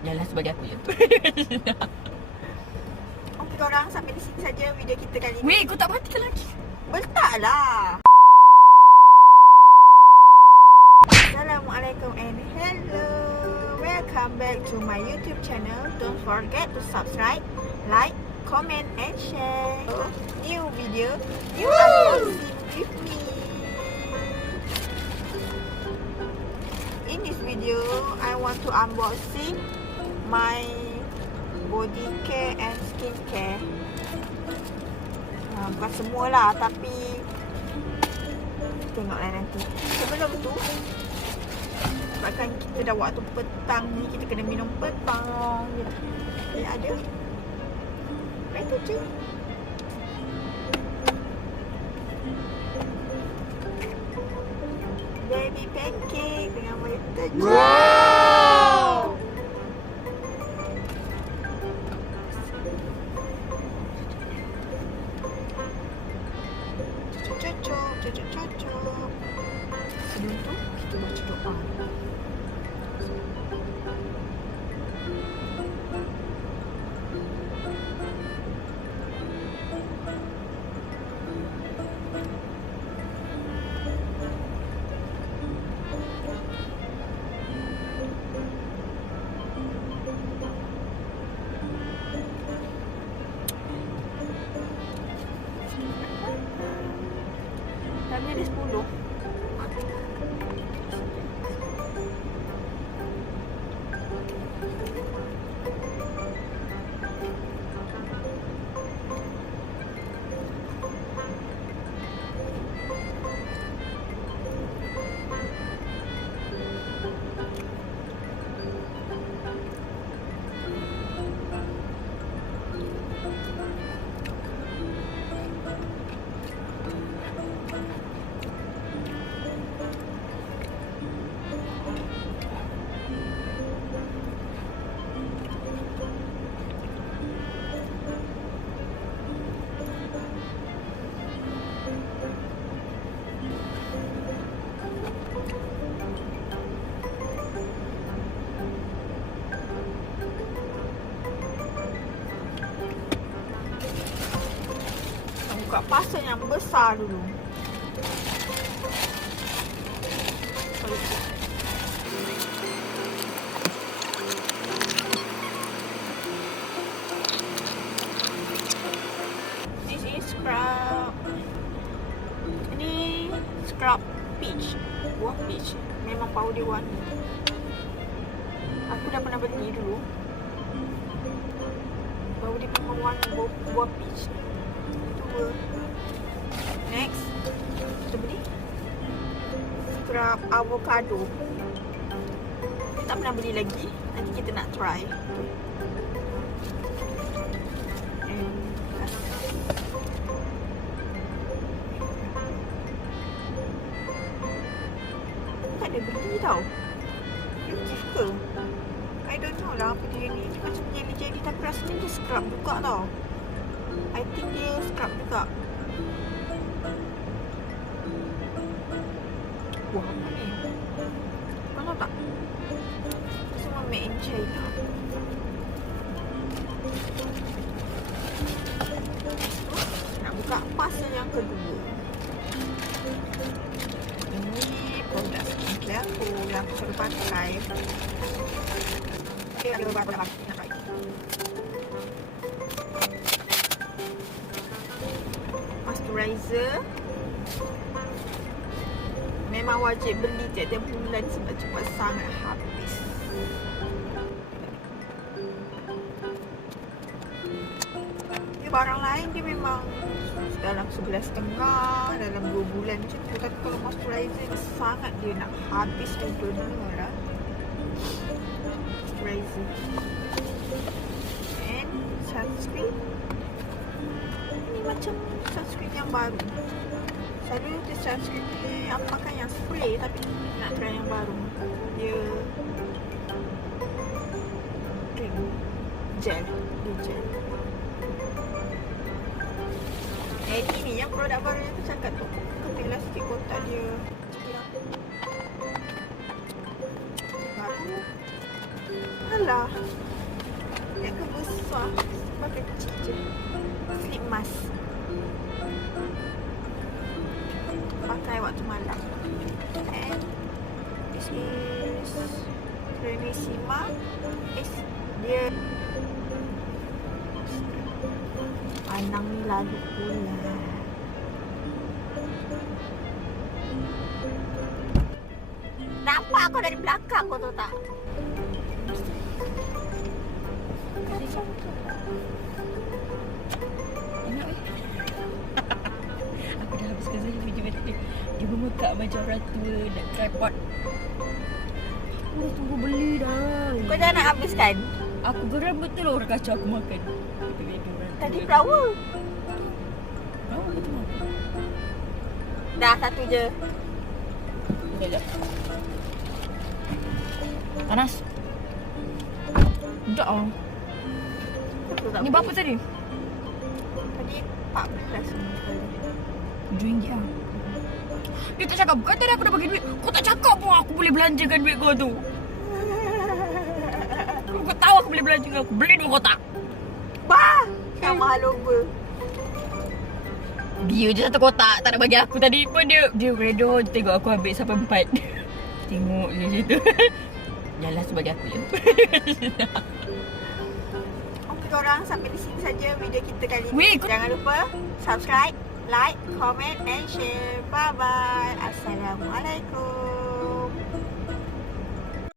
Yalah sebagai aku je. Okey korang, sampai di sini saja video kita kali ni. Weh, kau tak matikan lagi. Letaklah. Assalamualaikum and hello. Welcome back to my YouTube channel. Don't forget to subscribe, like, comment and share. New video, new unboxing with me. In this video, I want to unboxing my body care and skin care. Bukan semualah, tapi tengoklah nanti. Sebelum tu, sebabkan kita dah waktu petang ni, kita kena minum petang. Ada itu je. Baby pancake dengan waiter je. Wow! Cocok. Sebelum tu, kita baca doa. Tapi ada 10. Buka parcel yang besar dulu. This is scrub. Ini scrub peach. Buah peach. Memang powder warna. Aku dah pernah beli dulu. Powder memang warna buah peach. Next, kita beli scrub avocado. Tak pernah beli lagi. Nanti kita nak try. Tak ada beli tau. Gift ke? I don't know lah apa dia ni. Dia macam jelly-jelly tapi rasanya dia scrub juga tau. I think dia scrub juga. Wah, apa ni? Kau tahu tak? Semua made in China. Nak buka parcel yang kedua. Ini produk skincare aku yang aku selalu pakai. Okay, ada beberapa dah nak try. Moisturizer. Memang wajib beli tiap-tiap bulan sebab cepat sangat habis. Barang lain dia memang dalam 11.5, dalam 2 bulan macam tu. Tapi kalau moisturizer ni sangat dia nak habis dan dunia lah. Moisturizer. And sunscreen. Ini macam sunscreen yang baru. Selalu tu sunscreen ni aku pakai yang spray, tapi nak try yang baru. Dia gel. Dia gel. Ini yang produk baru yang aku cakap tu. Ketinggalan sikit kotak dia. Baru. Alah. lah. Dia ke besar. Sebab kecil je. Slip mask. Pakai waktu malam. And this is Remissima. Dia Anang ni lalu pula. Nampak aku dari belakang, kau tahu tak? Aku dah habiskan saya video tadi. Dia memekak macam orang tua nak tripod. Aku dah tunggu beli dah. Kau dah nak habiskan? Aku geram betul orang kacau aku makan. Tadi flower. Berapa betul makan? Dah, satu je. Sekejap. Panas. Sekejap lah. Ni berapa tadi? Tadi 14 RM2 lah. Dia tak cakap, kan tadi aku dah bagi duit. Kau tak cakap pun aku boleh belanjakan duit kau tu. Kau tahu aku boleh belanja, aku beli 2 kotak. Bah! Yang mahal lomba. Dia je 1 kotak, tak nak bagi aku tadi pun dia redo je tengok aku ambil sampai 4. Tengok je macam tu. Yalah sebagai aku je. Okey korang, sampai di sini saja video kita kali ni. Weh, Jangan lupa subscribe, like, comment and share. Bye bye. Assalamualaikum.